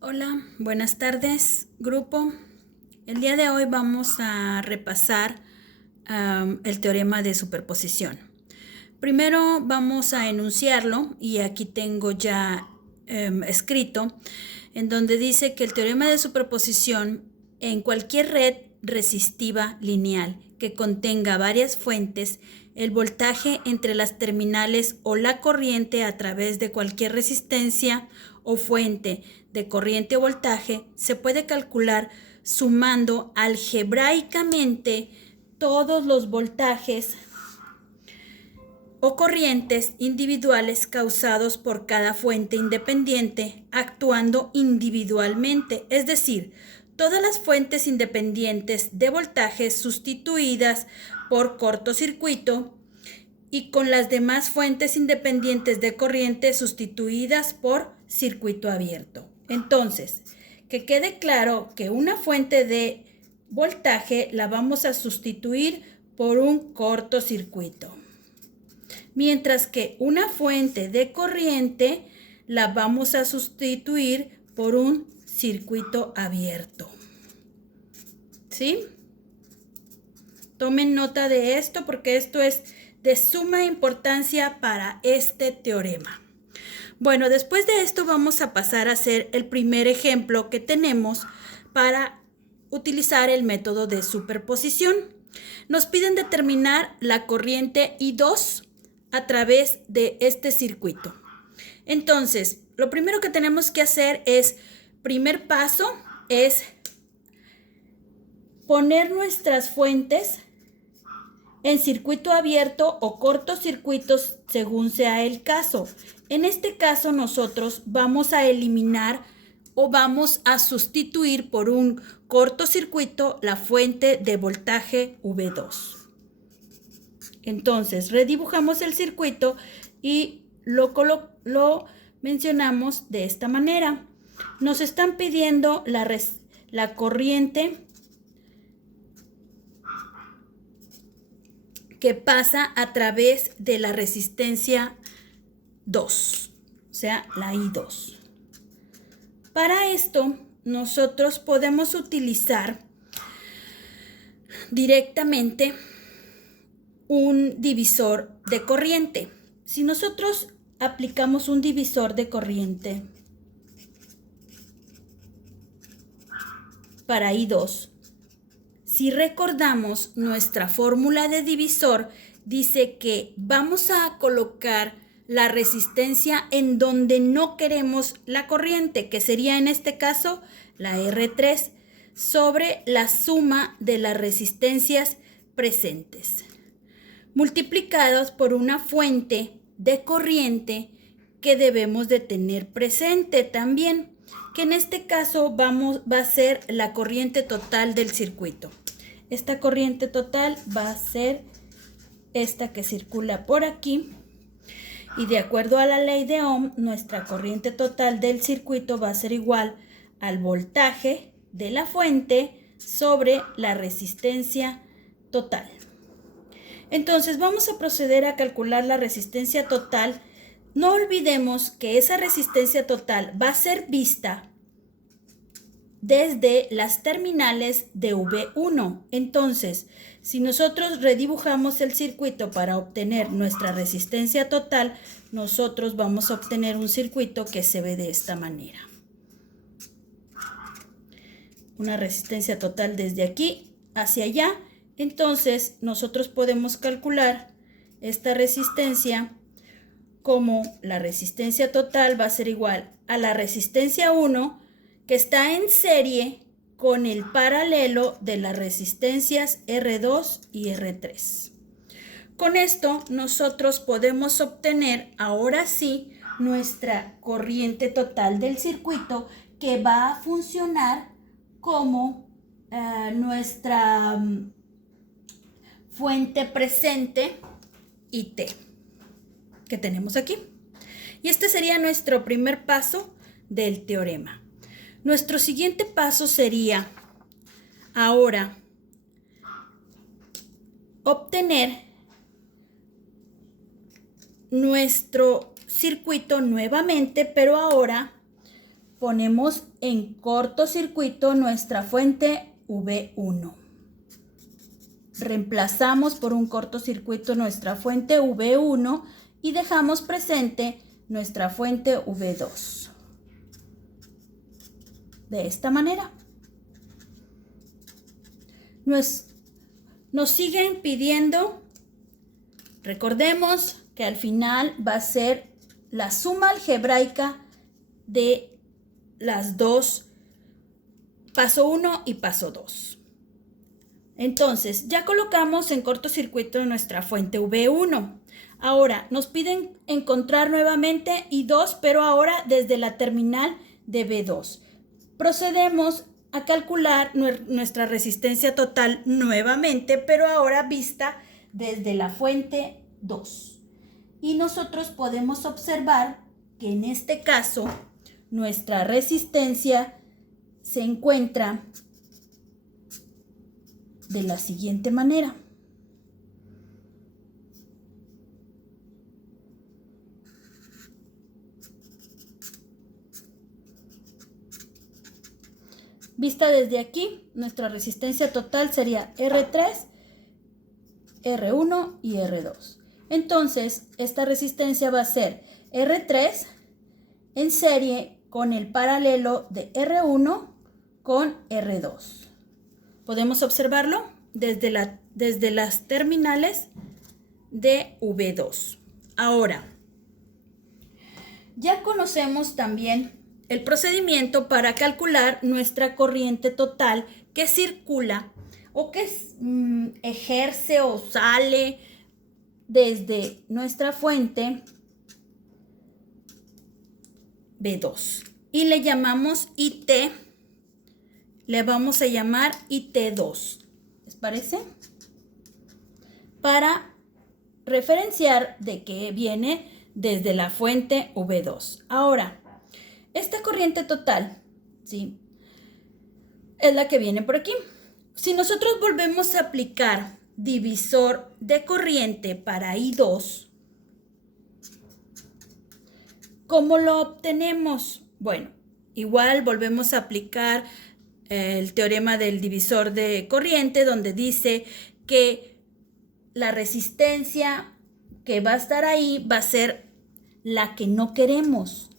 Hola, buenas tardes, grupo. El día de hoy vamos a repasar el teorema de superposición. Primero vamos a enunciarlo y aquí tengo ya escrito en donde dice que el teorema de superposición en cualquier red resistiva lineal que contenga varias fuentes, el voltaje entre las terminales o la corriente a través de cualquier resistencia o fuente de corriente o voltaje se puede calcular sumando algebraicamente todos los voltajes o corrientes individuales causados por cada fuente independiente actuando individualmente, es decir, todas las fuentes independientes de voltaje sustituidas por cortocircuito y con las demás fuentes independientes de corriente sustituidas por circuito abierto. Entonces, que quede claro que una fuente de voltaje la vamos a sustituir por un cortocircuito, mientras que una fuente de corriente la vamos a sustituir por un circuito abierto. ¿Sí? Tomen nota de esto porque esto es de suma importancia para este teorema. Bueno, después de esto vamos a pasar a hacer el primer ejemplo que tenemos para utilizar el método de superposición. Nos piden determinar la corriente I2 a través de este circuito. Entonces, lo primero que tenemos que hacer es, primer paso, es poner nuestras fuentes en circuito abierto o cortocircuitos según sea el caso. En este caso nosotros vamos a eliminar o vamos a sustituir por un cortocircuito la fuente de voltaje V2. Entonces redibujamos el circuito y lo mencionamos de esta manera. Nos están pidiendo la corriente que pasa a través de la resistencia 2, o sea, la I2. Para esto, nosotros podemos utilizar directamente un divisor de corriente. Si nosotros aplicamos un divisor de corriente para I2, si recordamos nuestra fórmula de divisor, dice que vamos a colocar la resistencia en donde no queremos la corriente, que sería en este caso la R3, sobre la suma de las resistencias presentes, multiplicados por una fuente de corriente que debemos de tener presente también, que en este caso va a ser la corriente total del circuito. Esta corriente total va a ser esta que circula por aquí. Y de acuerdo a la ley de Ohm, nuestra corriente total del circuito va a ser igual al voltaje de la fuente sobre la resistencia total. Entonces vamos a proceder a calcular la resistencia total. No olvidemos que esa resistencia total va a ser vista desde las terminales de V1. Entonces, si nosotros redibujamos el circuito para obtener nuestra resistencia total, nosotros vamos a obtener un circuito que se ve de esta manera. Una resistencia total desde aquí hacia allá. Entonces, nosotros podemos calcular esta resistencia como la resistencia total va a ser igual a la resistencia 1 que está en serie con el paralelo de las resistencias R2 y R3. Con esto nosotros podemos obtener ahora sí nuestra corriente total del circuito, que va a funcionar como nuestra fuente presente IT que tenemos aquí. Y este sería nuestro primer paso del teorema. Nuestro siguiente paso sería ahora obtener nuestro circuito nuevamente, pero ahora ponemos en cortocircuito nuestra fuente V1. Reemplazamos por un cortocircuito nuestra fuente V1 y dejamos presente nuestra fuente V2. De esta manera. Nos siguen pidiendo, recordemos que al final va a ser la suma algebraica de las dos, paso 1 y paso 2. Entonces, ya colocamos en cortocircuito nuestra fuente V1. Ahora, nos piden encontrar nuevamente I2, pero ahora desde la terminal de V2. Procedemos a calcular nuestra resistencia total nuevamente, pero ahora vista desde la fuente 2. Y nosotros podemos observar que en este caso nuestra resistencia se encuentra de la siguiente manera. Vista desde aquí, nuestra resistencia total sería R3, R1 y R2. Entonces, esta resistencia va a ser R3 en serie con el paralelo de R1 con R2. ¿Podemos observarlo? Desde las terminales de V2. Ahora, ya conocemos también el procedimiento para calcular nuestra corriente total que circula o que ejerce o sale desde nuestra fuente V2 y le llamamos IT, le vamos a llamar IT2, ¿les parece? Para referenciar de que viene desde la fuente V2. Ahora, esta corriente total, ¿sí?, es la que viene por aquí. Si nosotros volvemos a aplicar divisor de corriente para I2, ¿cómo lo obtenemos? Bueno, igual volvemos a aplicar el teorema del divisor de corriente, donde dice que la resistencia que va a estar ahí va a ser la que no queremos,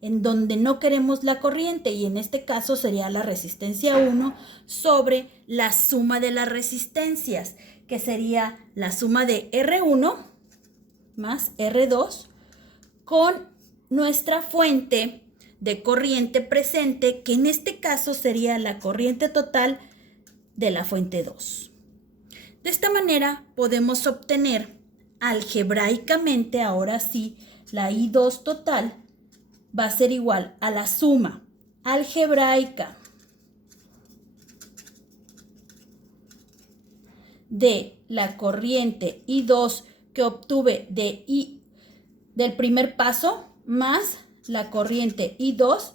en donde no queremos la corriente, y en este caso sería la resistencia 1 sobre la suma de las resistencias, que sería la suma de R1 más R2 con nuestra fuente de corriente presente, que en este caso sería la corriente total de la fuente 2. De esta manera podemos obtener algebraicamente, ahora sí, la I2 total va a ser igual a la suma algebraica de la corriente I2 que obtuve del primer paso más la corriente I2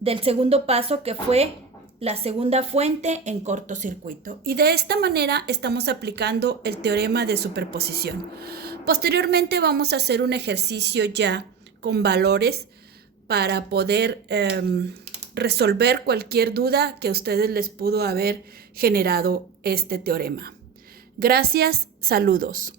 del segundo paso, que fue la segunda fuente en cortocircuito. Y de esta manera estamos aplicando el teorema de superposición. Posteriormente vamos a hacer un ejercicio ya con valores para poder resolver cualquier duda que a ustedes les pudo haber generado este teorema. Gracias, saludos.